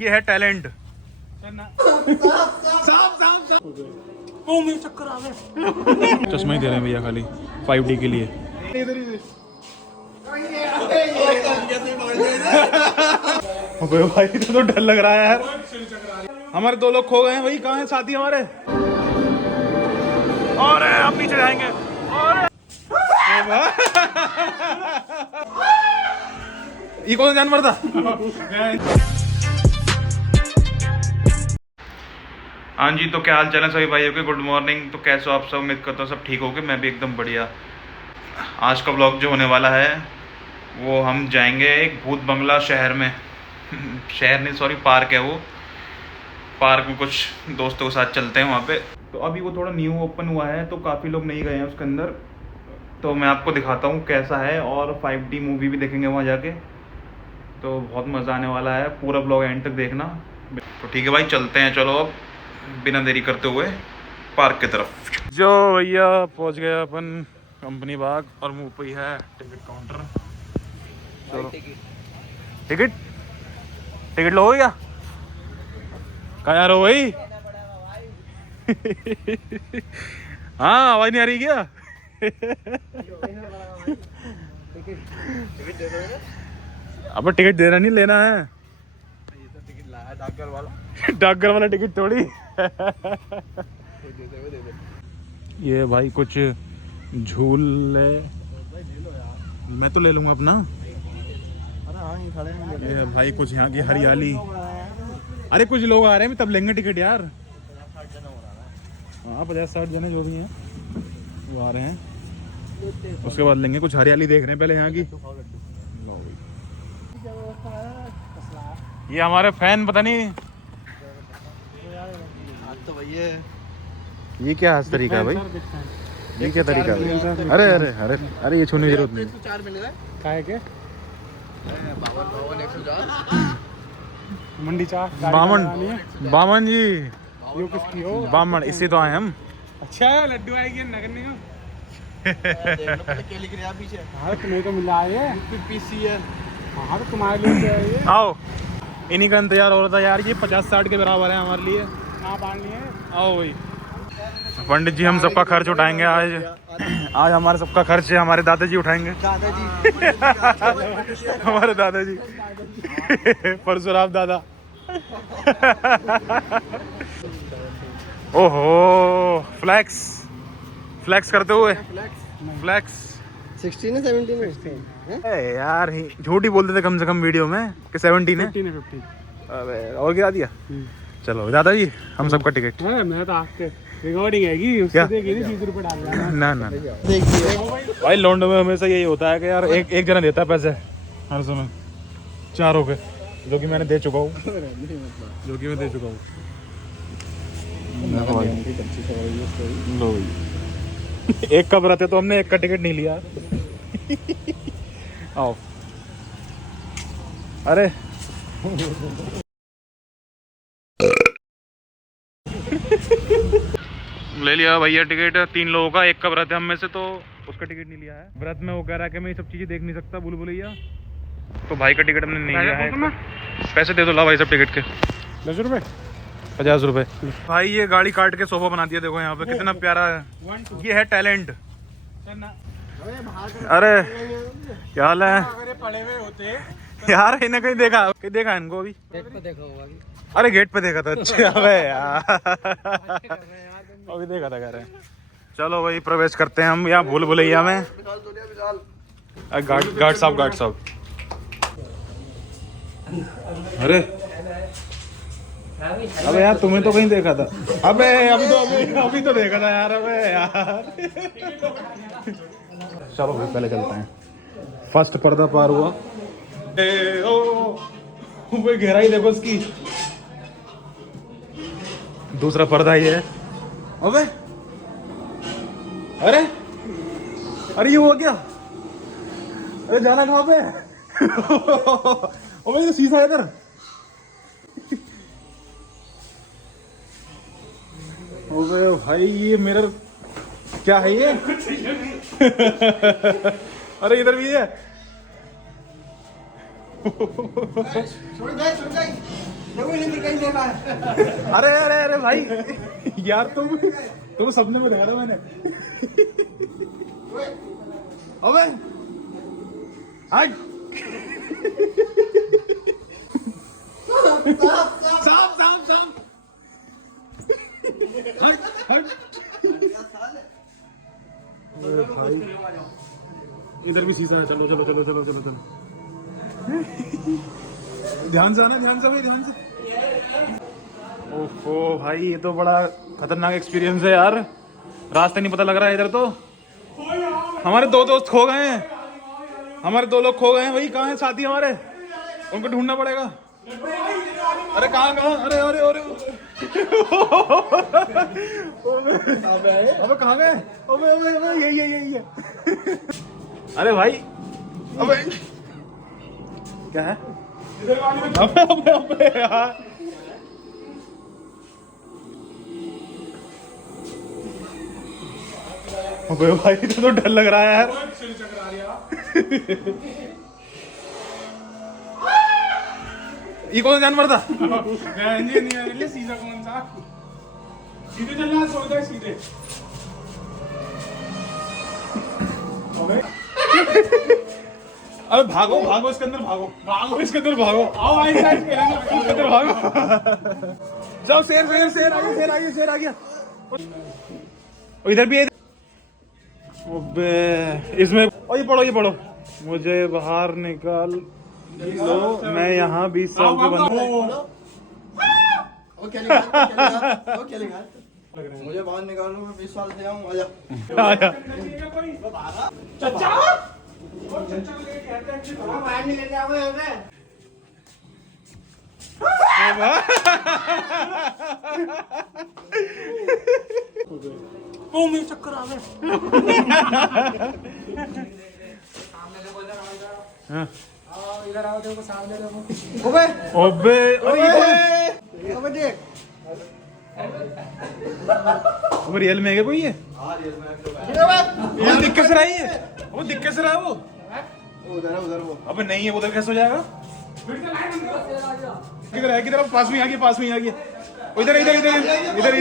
ये है टैलेंट। चश्मा ही दे रहे हैं भैया खाली 5D के लिए। अबे भाई तो डर लग रहा है यार। हमारे 2 लोग खो गए हैं भाई। कहाँ हैं साथी हमारे? और हम नीचे जाएंगे। और ये कौन जानवर था? हाँ जी, तो क्या हाल चाल है सभी भाइयों के? Good morning. तो कैसे हो आप सब? उम्मीद करता हूँ सब ठीक होगे। मैं भी एकदम बढ़िया। आज का व्लॉग जो होने वाला है वो हम जाएंगे एक भूत बंगला शहर में। शहर नहीं, सॉरी, पार्क है वो। पार्क में कुछ दोस्तों के साथ चलते हैं वहाँ पे। तो अभी वो थोड़ा न्यू ओपन हुआ है तो काफ़ी लोग नहीं गए हैं उसके अंदर। तो मैं आपको दिखाता हूँ कैसा है, और 5D मूवी भी देखेंगे वहाँ जाके। तो बहुत मज़ा आने वाला है। पूरा ब्लॉग एंड तक देखना। तो ठीक है भाई, चलते हैं। चलो अब बिना देरी करते हुए पार्क की तरफ। जो भैया पहुँच गए अपन कंपनी बाग, और मुँह पे ही है टिकट काउंटर। चलो टिकट टिकट लो क्या? कहाँ जा रहे हो भाई? हाँ, आवाज नहीं आ रही क्या? अब टिकट देना नहीं, लेना है। ये तो टिकट लाया डाकघर वाला। डाकघर वाला टिकट थोड़ी। ये भाई कुछ झूले, मैं तो ले लूंगा अपना। ये भाई कुछ यहाँ की हरियाली। अरे कुछ लोग आ रहे हैं, तब लेंगे टिकट यार। हाँ, 50-60 जने जो भी हैं वो आ रहे हैं। उसके बाद लेंगे। कुछ हरियाली देख रहे हैं पहले यहाँ की। ये हमारे फैन पता नहीं तो भैया ये क्या तरीका है भाई? ये क्या तरीका है? अरे अरे अरे अरे ये छूने की जरूरत नहीं। काहे के? मंडी चाट बामन जी। यो किसकी हो? बामन, इससे तो आए हम। अच्छा, लड्डू आएगी नगरनी हो। क्या लिख रहे हैं पीछे? हाँ, तुम्हें तो मिला है PCL। हाँ, तो तुम्हारे लिए आओ। इन्हीं का इंतजार हो रहा था यार। ये 50-60 के बराबर है हमारे लिए। आओ भाई। पंडित जी हम सबका खर्च उठाएंगे आज। आज हमारे सबका खर्च हमारे दादाजी उठाएंगे। हमारे दादाजी परशुराम दादा। ओहो, फ्लैक्स करते हुए। फ्लैक्स 16 है 17 है यार। झूठ ही बोलते थे कम से कम वीडियो में कि 17 है। 15। अबे और गिरा दिया। चलो दादाजी हम सबका टिकट। मैं तो आपके रिकॉर्डिंग है उससे देखिए 20 रुपए डाल देना। ना भाई, लौंडो में हमेशा यही होता है कि यार एक जना देता है पैसे हर समय 4 रुपए, जो कि मैंने दे चुका हूँ। एक कब रहते तो हमने एक का टिकट नहीं लिया। आओ। अरे ले लिया भैया टिकट 3 लोगों का। एक का व्रत है हम में से, तो उसका टिकट नहीं लिया है। व्रत में वो कह रहा है कि मैं ये सब चीजें देख नहीं सकता, बुलबुलैया। तो भाई का टिकट हमने नहीं लिया है। पैसे दे दो ला भाई सब टिकट के। 10 रुपए 50 रुपए। भाई ये गाड़ी काट के सोफा बना दिया। देखो यहाँ पे कितना प्यारा है। ये है टैलेंट। अरे क्या हाल है यार? इन्हें कहीं देखा इनको अभी? अरे गेट पे देखा था। अच्छा अबे यार, अभी देखा था कह रहे हैं। चलो भाई प्रवेश करते हैं हम यहाँ भूल-भुलैया में। गार्ड साहब। अरे अबे यार, तुम्हें तो कहीं देखा था। अबे अभी तो देखा था यार। अबे यार चलो भाई पहले चलते हैं। फर्स्ट पर्दा पार हुआ। ओ गहराई देखो इसकी। दूसरा पर्दा ये है। अबे अरे ये हुआ क्या? अरे जाना कहाँ पे? अबे ये शीशा है इधर। अबे भाई ये मिरर क्या है ये? अरे इधर भी है। अरे अरे अरे भाई यार तुम सपने में देखा था मैंने। अबे हट साफ साफ साफ हट हट। इधर भी शीशा है। चलो चलो चलो चलो चलो चलो ध्यान से आना, ध्यान से भाई, ध्यान से। ओफो भाई ये तो बड़ा खतरनाक एक्सपीरियंस है यार। रास्ता नहीं पता लग रहा है इधर तो। हमारे दो दोस्त खो गए हैं, हमारे दो लोग खो गए हैं भाई। कहाँ है साथी हमारे, उनको ढूंढना पड़ेगा। अरे कहाँ कहाँ, अरे अरे अरे अबे कहाँ गए? अबे अबे अबे यही है। अरे भाई अबे क्या है? अबे अबे अबे यार अबे भाई तो डर लग रहा है यार। ये कौन सा जानवर था? सीधा कौन सा? सीधे चलना, सोचता है सीधे। अरे भागो भागो इसके अंदर, भागो भागो इसके अंदर, भागो। आओ भाई इसके अंदर भागो। जाओ शेर शेर शेर आ गया, शेर आ गया, शेर आ गया। इधर भी है। अबे इसमें ये पढ़ो, ये पढ़ो। मुझे बाहर निकाल लो, मैं यहाँ 20 साल के बंदा। मुझे बाहर निकालो, मैं 20 साल से आऊँ। आजा आया चाचा ओ मेरे चक्कर आ गए। इधर आओ, देखो सामने देखो। ओबे ओबे अबे देख, वो रियल में है कोई ये? वो दिख कैसे रहा है? वो दिख कैसे रहा है वो? उधर है, उधर वो। अबे नहीं है, उधर कैसे हो जाएगा? किधर है, किधर? पास में आ गया, पास में आ गया। इधर इधर इधर इधर इधर इधर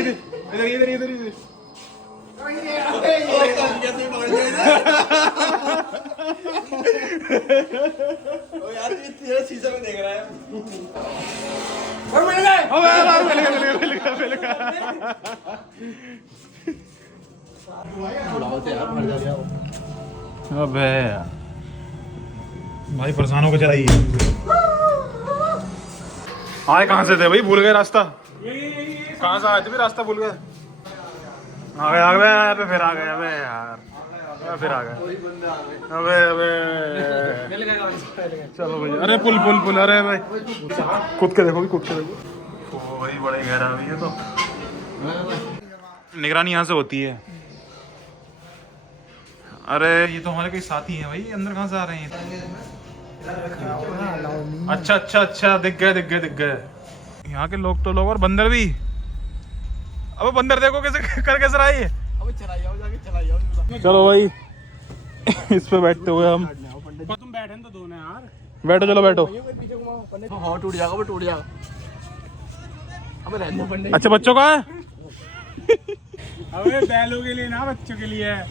इधर इधर इधर। यार तेरे शीशे में देख रहा है। और मिल गए। अबे मिल गया। अबे भाई परेशान होकर चलाइए। आए कहाँ से थे भाई? भूल गए रास्ता। कहाँ से आए थे? रास्ता भूल गए। आ गए अबे फिर आ गए। अबे यार फिर आ गए। अबे अबे चलो भाई। अरे पुल पुल पुल। अरे भाई कूद के देखो, कूद के देखो। ओ भाई बड़े गहरा भी है तो। निगरानी यहाँ से होती है। अरे ये तो हमारे कोई साथी हैं भाई। अंदर कहाँ से आ रहे हैं? अच्छा अच्छा अच्छा, दिख गए। यहाँ के लोग तो लोग, और बंदर भी। अबे बंदर देखो कैसे कैसे रहा है ये। चलो भाई इस पे बैठते हुए हम। तुम बैठे तो दोनों यार। बैठो, चलो बैठो। हाँ टूट जाएगा, वो टूट जाएगा। अबे रहने दो। अच्छा बच्चों का है? अबे बैलों के लिए ना, बच्चों के लिए है।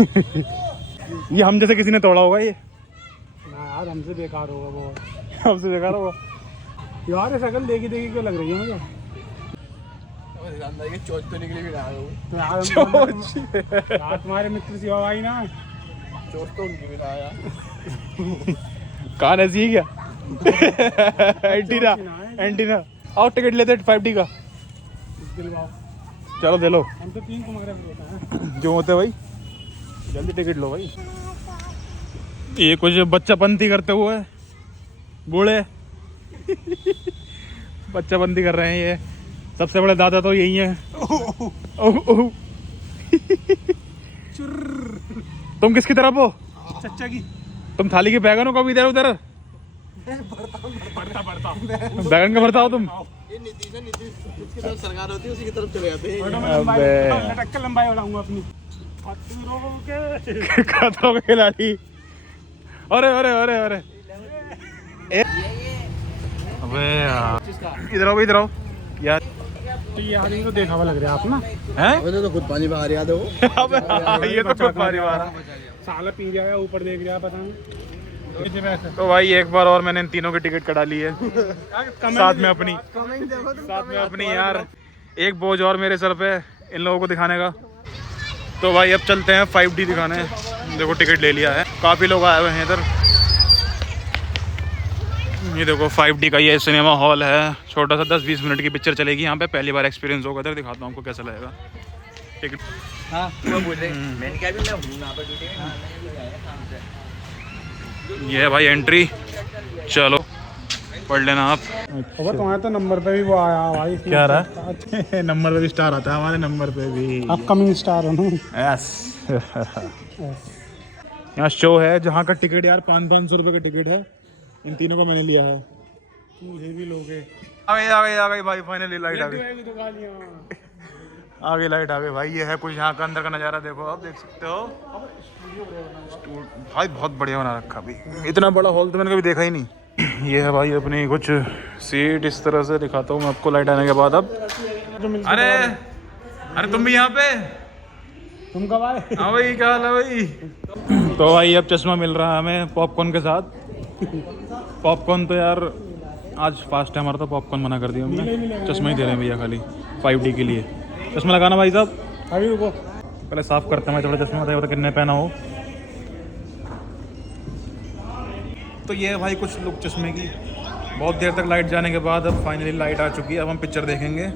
ये हम जैसे किसी ने तोड़ा होगा ये। ना यार हमसे बेकार होगा वो। हमसे बेकार होगा यार ये शक्ल देखी देखी क्यों लग रही है मुझे? चोट तो निकली भी ना तो यार तुम्हारे मित्र से आई ना। चोट तो उनकी भी ना आया। कान ऐसी है क्या? एंटीना। आओ टिकट लेते 5D का। दिलवाओ। चलो दे लो। हम तो 3 को मगरब होता है जो होते भाई, जल्दी टिकट लो भाई। ये कुछ बच्चापंती करते हुए बूढ़े बच्चापंती कर रहे हैं ये। सबसे बड़े दादा तो यही है। तुम किसकी तरफ हो? चच्चा की। तुम थाली के बैगन हो कभी इधर उधर? बढ़ता बैगन का भरता हो तुम? ये नीतीश है, नीतीश जिसकी तरफ सरकार होती है उसी की तरफ चले जाते हैं। लटक लंबाई बढ़ाऊंगा अपनी। खतरों के खिलाड़ी। अरे अरे अरे अरे अबे यार इसका। इधर आओ इधर आओ यार। तो ये आदमी को देखा हुआ लग रहा है आप ना। हैं तो खुद पानी बाहर याद हो। अबे हाँ, ये तो खुद बारी बार साला पी गया ऊपर देख रहा पता नहीं। तो भाई एक बार और मैंने इन तीनों की टिकट कटा ली है साथ में अपनी यार। एक बोझ और मेरे सर पे इन लोगों को दिखाने का। तो भाई अब चलते हैं 5D दिखाने। देखो टिकट ले लिया है, काफ़ी लोग आए हुए हैं इधर। ये देखो 5D का ये सिनेमा हॉल है, छोटा सा 10-20 मिनट की पिक्चर चलेगी यहाँ पे। पहली बार एक्सपीरियंस होगा इधर, दिखाता हूँ आपको कैसा लगेगा। टिकट हाँ वो बोल रहे मैंने क्या भी मैं हूँ यहाँ पर ये है भाई एंट्री। चलो पढ़ लेना आप। अब तुम्हारे तो नंबर पे भी वो आया भाई। क्या रहा है? नंबर पे भी स्टार आता है हमारे नंबर पे भी। अपकमिंग स्टार हो ना। यस यहाँ शो है जहाँ का टिकट यार 500 रुपये का टिकट है। इन तीनों को मैंने लिया है। मुझे भी लोगे। आ गई भाई, फाइनली लाइट आ गई। आ गई लाइट आ गई भाई। ये है कुछ यहाँ का अंदर का नज़ारा, देखो आप देख सकते हो भाई। बहुत बढ़िया बना रखा भाई, इतना बड़ा हॉल तो मैंने कभी देखा ही नहीं। ये है भाई अपनी कुछ सीट, इस तरह से दिखाता हूँ मैं आपको लाइट आने के बाद। अब अरे तुम भी यहाँ पे? तुम कब आए? हाँ भाई, क्या हाल है भाई? तो भाई अब चश्मा मिल रहा है हमें पॉपकॉर्न के साथ। पॉपकॉर्न तो यार आज फास्ट है हमारा, तो पॉपकॉर्न मना कर दिया हमने। चश्मा ही दे रहे हैं भैया खाली 5D के लिए। चश्मा लगाना भाई साहब। अभी रुको, पहले साफ करते हैं थोड़ा चश्मा, बताइए कितने पहना हो। तो ये है भाई कुछ लुक चश्मे की। बहुत देर तक लाइट जाने के बाद अब फाइनली लाइट आ चुकी है। अब हम पिक्चर देखेंगे,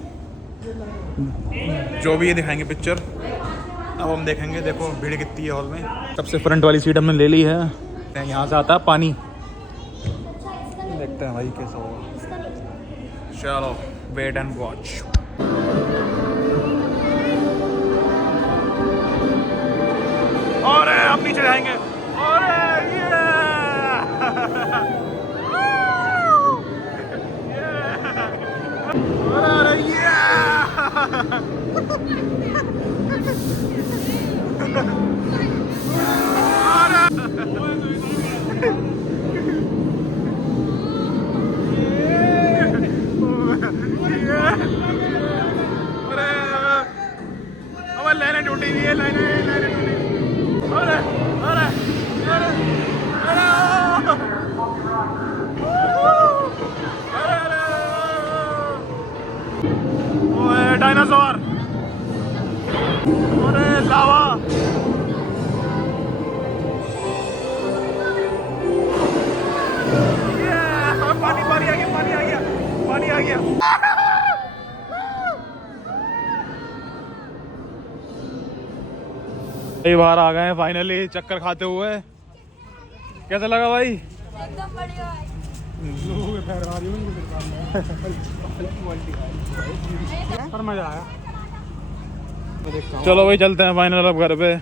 जो भी ये दिखाएंगे पिक्चर अब हम देखेंगे। देखो भीड़ कितनी है हॉल में। सबसे फ्रंट वाली सीट हमने ले ली है। यहाँ से आता है पानी, देखते हैं भाई कैसा होगा। चलो वेट एंड वॉच। और हम नीचे जाएंगे। और लाइनें टूटी हुई है, लाइनें टूटी। अरे अरे अरे अरे डायनासोर, अरे लावा। पानी पानी आ गया, पानी आ गया, पानी आ गया। कई बार आ गए हैं फाइनली चक्कर खाते हुए। कैसा लगा भाई? एकदम बढ़िया है। पर मजा आया। चलो भाई चलते हैं फाइनल अब घर पे।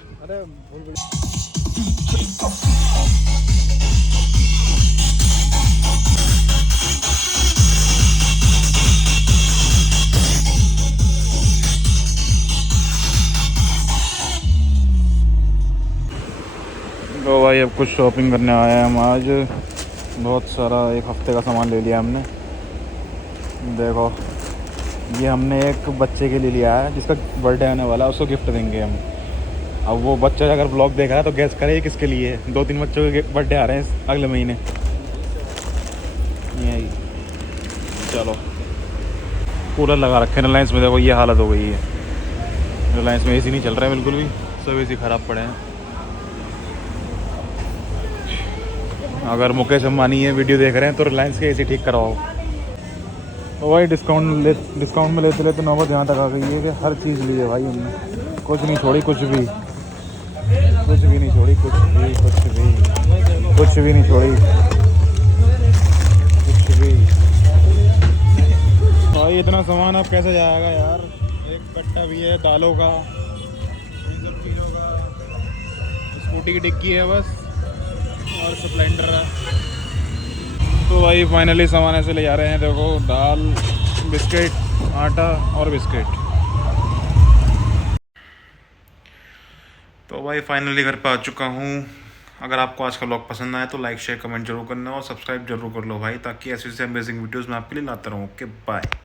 तो भाई अब कुछ शॉपिंग करने आए हैं हम आज। बहुत सारा, एक हफ्ते का सामान ले लिया हमने। देखो ये हमने एक बच्चे के लिए लिया है जिसका बर्थडे आने वाला है, उसको गिफ्ट देंगे हम। अब वो बच्चा अगर ब्लॉग देख रहा है तो गैस करे किसके लिए है। 2-3 बच्चों के बर्थडे आ रहे हैं अगले महीने। यही चलो कूलर लगा रखे रिलायंस में। देखो ये हालत हो गई है, रिलायंस में एसी नहीं चल रहा है बिल्कुल भी, सब एसी ख़राब पड़े हैं। अगर मुकेश अंबानी ये वीडियो देख रहे हैं तो रिलायंस के एसी ठीक करवाओ। तो भाई डिस्काउंट में लेते लेते नौबत यहाँ तक आ गई है कि हर चीज़ ली है भाई हमने। कुछ नहीं छोड़ी, कुछ भी नहीं छोड़ी, कुछ भी नहीं छोड़ी, कुछ भी। भाई इतना सामान अब कैसे जाएगा यार। एक कट्टा भी है दालों का, इन सब चीज़ों का। स्कूटी की डिक्की है बस, और स्प्लेंडर है। तो भाई फाइनली सामान ऐसे ले जा रहे हैं। देखो दाल, बिस्किट, आटा और बिस्किट। तो भाई फाइनली घर पे आ चुका हूँ। अगर आपको आज का व्लॉग पसंद आया तो लाइक शेयर कमेंट जरूर करना और सब्सक्राइब जरूर कर लो भाई, ताकि ऐसे ऐसे अमेजिंग वीडियोस मैं आपके लिए लाता रहूँ। Okay bye.